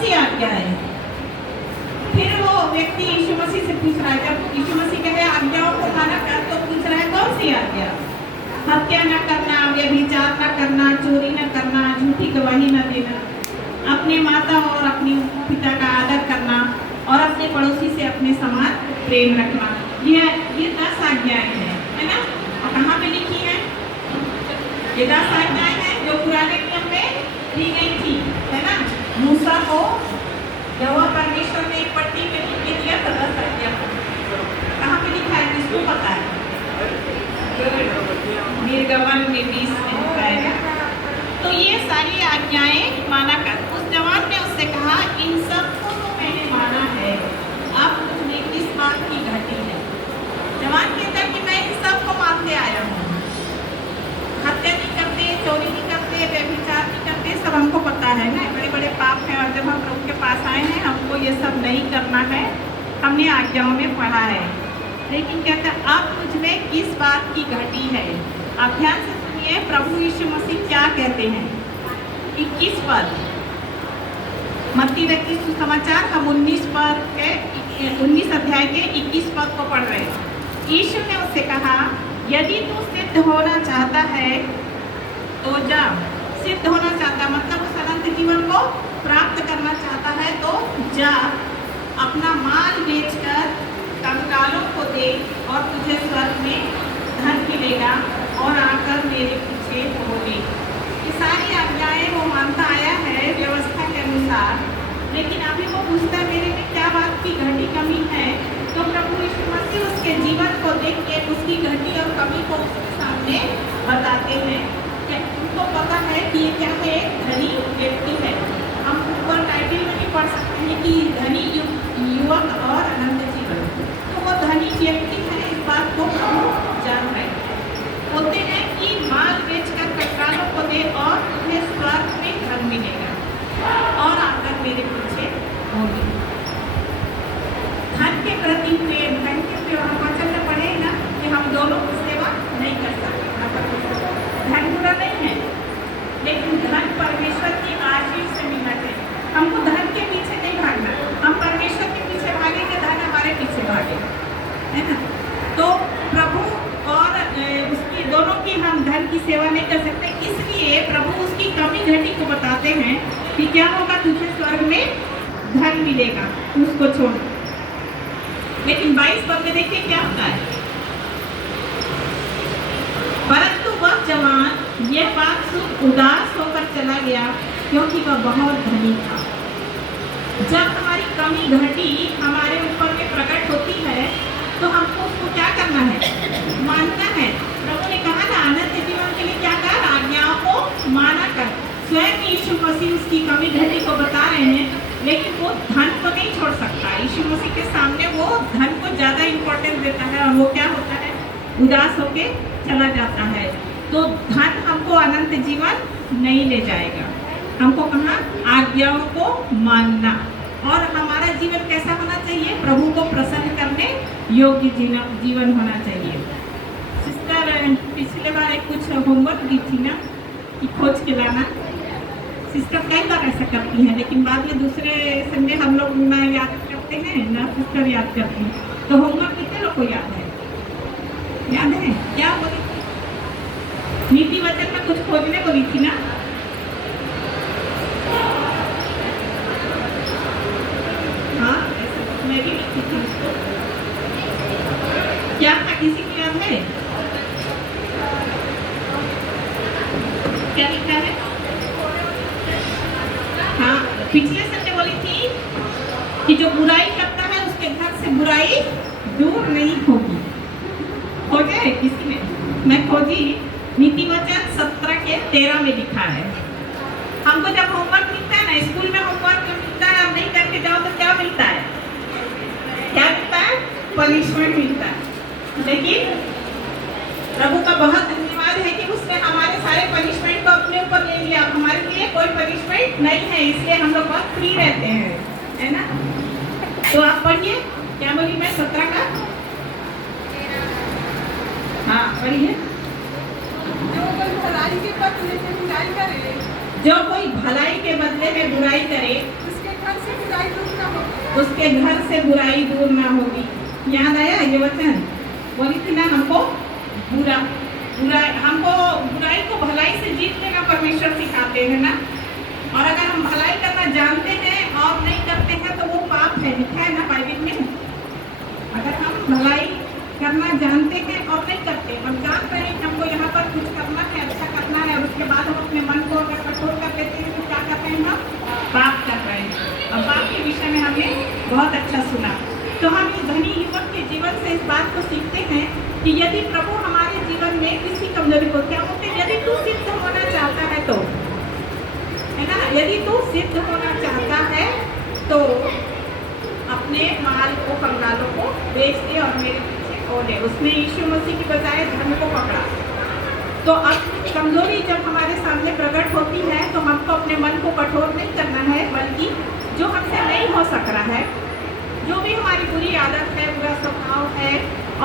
सी आज्ञा है? फिर वो व्यक्ति यीशु मसीह से पूछ रहा है, जब यीशु मसीह कहे आज्ञाओं को माना कर, तो पूछ रहा है कौन सी आज्ञा? हत्या न करना, व्यभिचार न करना, चोरी न करना, झूठी गवाही न देना, अपने माता और अपने पिता का आदर करना और अपने पड़ोसी से अपने समान प्रेम रखना। ये 10 आज्ञाएं हैं, है ना? और कहाँ पे लिखी है? ये 10 आज्ञाएं हैं जो पुराने नियम में दी गई थी, है ना? मूसा को यहोवा परमेश्वर ने एक पट्टी पे लिख के दिया था 10 आज्ञा। कहाँ पे लिखा है, किसको पता है? निर्गमन में 20 में लिखा है। तो ये सारी आज्ञाएं माना कर। उस जवान ने उससे कहा, इन सबको तो मैंने माना है, अब मुझे किस बात की घटी है? जवान कहता है कि मैं इन सबको मानते आया हूँ, हत्या नहीं करते, चोरी नहीं करते, व्यभिचार नहीं करते, सब हमको पता है ना, बड़े बड़े पाप हैं। और जब हम प्रभु के पास आए हैं, हमको ये सब नहीं करना है, हमने आज्ञाओं में पढ़ा है। लेकिन कहता है अब मुझ में किस बात की घटी है? आप ध्यान से सुनिए, प्रभु यीशु मसीह क्या कहते हैं। 21 पद, मत्ती रखी सुसमाचार, हम 19 अध्याय के 21 पद को पढ़ रहे हैं। यीशु ने उससे कहा, यदि तू सिद्ध होना चाहता है तो जा। सिद्ध होना चाहता मतलब उस अनंत जीवन को प्राप्त करना चाहता है तो जा, अपना माल बेचकर कंगालों को दे और तुझे स्वर्ग में धन मिलेगा, और आकर मेरे पीछे हो ले। ये सारी आज्ञाएं वो मानता आया है व्यवस्था के अनुसार, लेकिन अभी वो पूछता है मेरे में क्या बात की घटी कमी है? तो प्रभु यीशु मसीह उसके जीवन को देख के उसकी घटी और कमी को उसके सामने बताते हैं। क्या उनको पता है कि ये क्या है? धनी व्यक्ति है। हम ऊपर टाइटल में नहीं पढ़ सकते हैं कि धनी युवक और अनंत जीवन, तो वो धनी व्यक्ति है, इस बात को प्रभु जान रहे होते हैं कि माल बेचकर कंगालों को दे और तुम्हें स्वर्ग में धन मिलेगा, और आकर मेरे पीछे होगी। धन के प्रति प्रेम, धन के प्रेम, हम वचन में पढ़े ना कि हम दोनों की सेवा नहीं कर सकते। धन बुरा नहीं है, लेकिन धन परमेश्वर की आशीष से मिलना चाहिए। हमको धन के पीछे नहीं भागना, हम परमेश्वर के पीछे भागेंगे, धन हमारे पीछे भागेगा, है ना? तो प्रभु और उसकी दोनों की हम धन की सेवा नहीं कर सकते, इसलिए प्रभु उसकी कमी घटी को बताते हैं कि क्या होगा, तुझे स्वर्ग में धन मिलेगा, उसको छोड़। लेकिन 22 पद में देखिए क्या होता है। परंतु वह जवान यह बात सुन उदास होकर चला गया, क्योंकि वह बहुत धनी था। जब हमारी कमी घटी हमारे ऊपर में प्रकट होती है, तो हमको उसको क्या करना है? मानना है। प्रभु ने कहा ना, अनंत जीवन के लिए क्या कर? आज्ञाओं को माना कर। स्वयं यीशु मसीह उसकी कमी घटी को बता रहे हैं, लेकिन वो धन को नहीं छोड़ सकता। यीशु मसीह के सामने वो धन को ज़्यादा इम्पोर्टेंस देता है, और वो क्या होता है? उदास होके चला जाता है। तो धन हमको अनंत जीवन नहीं ले जाएगा, हमको कहाँ? आज्ञाओं को मानना। और हमारा जीवन कैसा होना चाहिए? प्रभु को प्रसन्न करने योग्य जीवन होना चाहिए। सिस्टर पिछले बार एक कुछ होमवर्क दी थी ना कि खोज के लाना। सिस्टर कई बार ऐसा करती हैं, लेकिन बाद में दूसरे संडे हम लोग ना याद करते हैं ना सिस्टर याद करती हैं। तो होमवर्क कितने लोग को याद है? याद है? क्या बोली थी? नीति वचन में कुछ खोजने बोली थी ना? हाँ, मैं भी लिखी थी उसको। क्या था, किसी को याद है? क्या लिखा है? हाँ, पिछले संडे बोली थी कि जो बुराई करता है उसके घर से बुराई दूर नहीं होगी। खोजा है किसी ने? मैं खोजी, नीति वचन 17 के 13 में लिखा है। हमको जब होमवर्क मिलता है ना, स्कूल में होमवर्क मिलता है, आप नहीं करके जाओ तो क्या मिलता है? क्या मिलता है? पनिशमेंट मिलता है। लेकिन प्रभु का बहुत धन्यवाद है कि उसने हमारे सारे पनिशमेंट को अपने ऊपर ले लिया। अब हमारे लिए कोई पनिशमेंट नहीं है, इसलिए हम लोग बहुत फ्री रहते हैं, है ना? तो आप पढ़िए, क्या बोली मैं? 17 का, हाँ पढ़िए। जो कोई भलाई के बदले में बुराई करे, जो कोई भलाई के बदले में बुराई करे, उसके घर से बुराई दूर न होगी। उसके घर से बुराई दूर ना होगी। याद आया ये वचन? बोली थी ना हमको हमको बुराई को भलाई से जीतने का परमेश्वर सिखाते हैं ना। और अगर हम भलाई करना जानते हैं और नहीं करते हैं तो वो पाप है, लिखा है ना बाइबल में। अगर हम भलाई करना जानते हैं और नहीं करते, हम जान रहे हैं कि हमको यहाँ पर कुछ करना है, अच्छा करना है, और उसके बाद हम अपने मन को अगर कठोर कर देते हैं तो क्या करते हैं? हम पाप कर रहे हैं। और पाप के विषय में हमने बहुत अच्छा सुना। तो हम इस धनी युवक के जीवन से इस बात को सीखते हैं कि यदि प्रभु हमारे जीवन में किसी कमजोरी को, क्या बोलते हैं, यदि तू सिद्ध होना चाहता है तो, है ना, यदि तू सिद्ध होना चाहता है तो अपने माल को, कंगालों को बेच दे और मेरे पीछे हो ले। उसने यीशु मसीह की बजाय धन को पकड़ा। तो अपनी कमजोरी जब हमारे सामने प्रकट होती है तो हमको अपने मन को कठोर नहीं करना है, बल्कि जो हमसे नहीं हो सक रहा है, जो भी हमारी बुरी आदत है, बुरा स्वभाव है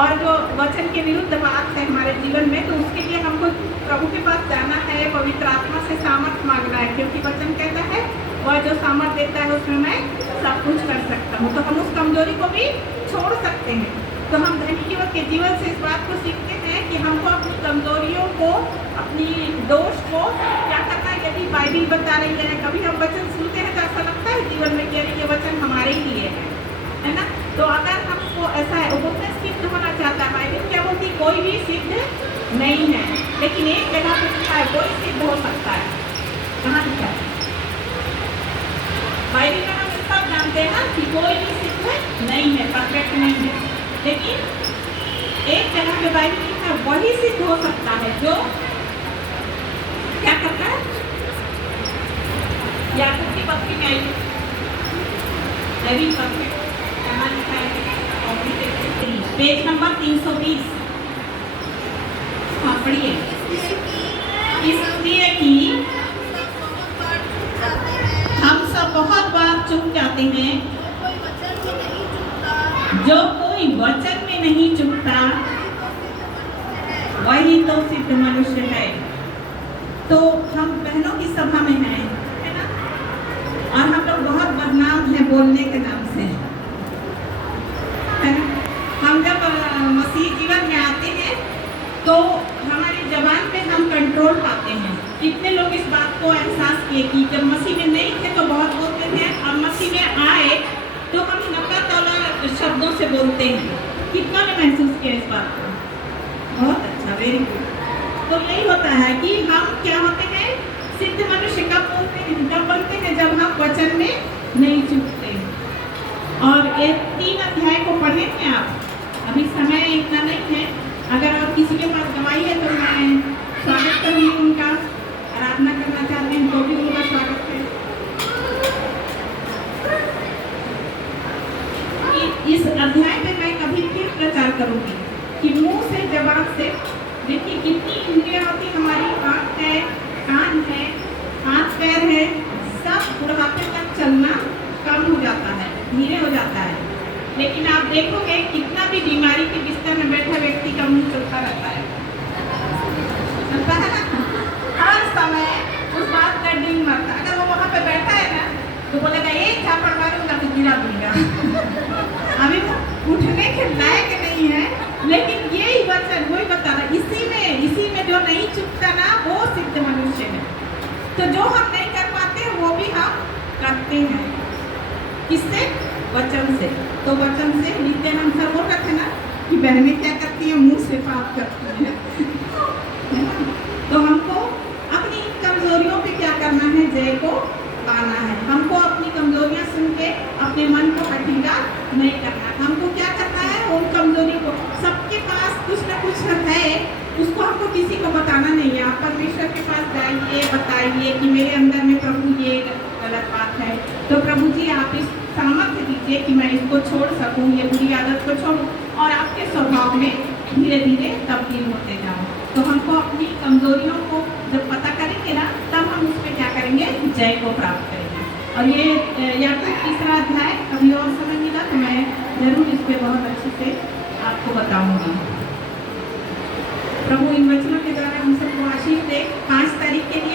और जो वचन के विरुद्ध बात है हमारे जीवन में, तो उसके लिए हमको प्रभु के पास जाना है, पवित्र आत्मा से सामर्थ मांगना है। क्योंकि वचन कहता है वह जो सामर्थ देता है उसमें मैं सब कुछ कर सकता हूँ। तो हम उस कमजोरी को भी छोड़ सकते हैं। तो हम धनी युवक के जीवन से इस बात को सीखते हैं कि हमको अपनी कमजोरियों को, अपनी दोष को क्या करना है। यदि बाइबल बता रही है, कभी हम वचन सुनते हैं तो ऐसा लगता है जीवन में कि ये वचन हमारे ही लिए है ना। तो अगर हमको ऐसा है, वो सिद्ध होना चाहता है, बाइबल क्या बोलती, कोई भी सिद्ध नहीं है। लेकिन एक जगह पे लिखा है कोई सिद्ध हो सकता है। कहाँ लिखा है? बाइबल में हम सब जानते हैं ना कि कोई भी सिद्ध नहीं है, परफेक्ट नहीं है। लेकिन एक जगह पे बाइबल लिखा है वही सिद्ध हो सकता है जो क्या करता है। याकूब की पत्री में आई परफेक्ट, कहाँ लिखा है? Page number 320। हाँ पढ़िए। इसलिए कि हम सब बहुत बार चूक जाते हैं। जो कोई वचन में नहीं चूकता वही तो सिद्ध मनुष्य है। तो हम बहनों की सभा में हैं, है ना, और हम लोग बहुत बदनाम हैं बोलने के नाम से, है ना। हम जब मसीह जीवन में आते हैं तो हमारी जबान पे हम कंट्रोल पाते हैं। कितने लोग इस बात को एहसास किए कि जब मसीह में नहीं थे तो बहुत बोलते थे, अब मसीह में आए तो हम नफरत वाला शब्दों से बोलते हैं। कितना ने महसूस किया इस बात को? बहुत अच्छा, वेरी गुड। तो यही होता है कि हम क्या होते हैं, सिद्ध मनुष्य कब बोलते हैं, कब बनते हैं, जब हम वचन में नहीं चूकते। और ये 3 अध्याय को पढ़ेंगे आप। अभी समय इतना नहीं है। अगर आप किसी के पास गवाही है तो मैं स्वागत करूँगी उनका। आराधना करना चाहते हैं तो भी उनका स्वागत है। इस अध्याय पे मैं कभी फिर प्रचार करूँगी कि मुंह से, जबान से, देखिए कितनी इंद्रियाँ होती हमारी, आँख है, कान है, हाथ पैर है, सब बुढ़ापे तक चलना कम हो जाता है, धीरे हो जाता है। लेकिन आप देखोगे कितना भी बीमारी के बिस्तर में बैठा व्यक्ति का मुंह चौथा रहता है, चलता है ना, हर समय उस बात का डिंग मारता। अगर वो वहाँ पे बैठा है ना तो बोलेगा एक झापड़ मारूंगा तो गिरा दूंगा। अभी वो उठने के लायक नहीं है, लेकिन यही वचन वही बता रहा, इसी में जो नहीं चुकता ना वो सिद्ध मनुष्य है। तो जो हम नहीं कर पाते हैं वो भी हम करते हैं। किससे? वचन से। तो वचन से नित्यानंद सर बोल रहे थे ना कि बहनें क्या करती हैं, मुंह से पाप करती हैं। तो हमको अपनी कमजोरियों पे क्या करना है, जय को पाना है। हमको अपनी कमजोरियां सुन के अपने मन को हठीला नहीं करना है। हमको क्या करना है, उन कमजोरियों को, सबके पास कुछ ना कुछ है, उसको हमको किसी को बताना नहीं है। आप परमेश्वर के पास जाइए, बताइए कि मेरे अंदर में प्रभु ये गलत बात है, तो प्रभु जी आप इस सामर्थ्य दीजिए कि मैं इसको छोड़ सकूं, ये बुरी आदत को छोड़ूं और आपके स्वभाव में धीरे धीरे तब्दील होते जाऊं। तो हमको अपनी कमजोरियों को जब पता करेंगे ना, तब हम उस पर क्या करेंगे, जय को प्राप्त करेंगे। और ये याकूब 3 अध्याय कभी और समय मिला तो मैं जरूर इस पर बहुत अच्छे से आपको बताऊंगी। प्रभु इन वचनों के द्वारा हम सबको आशीष दे। 5 तारीख के लिए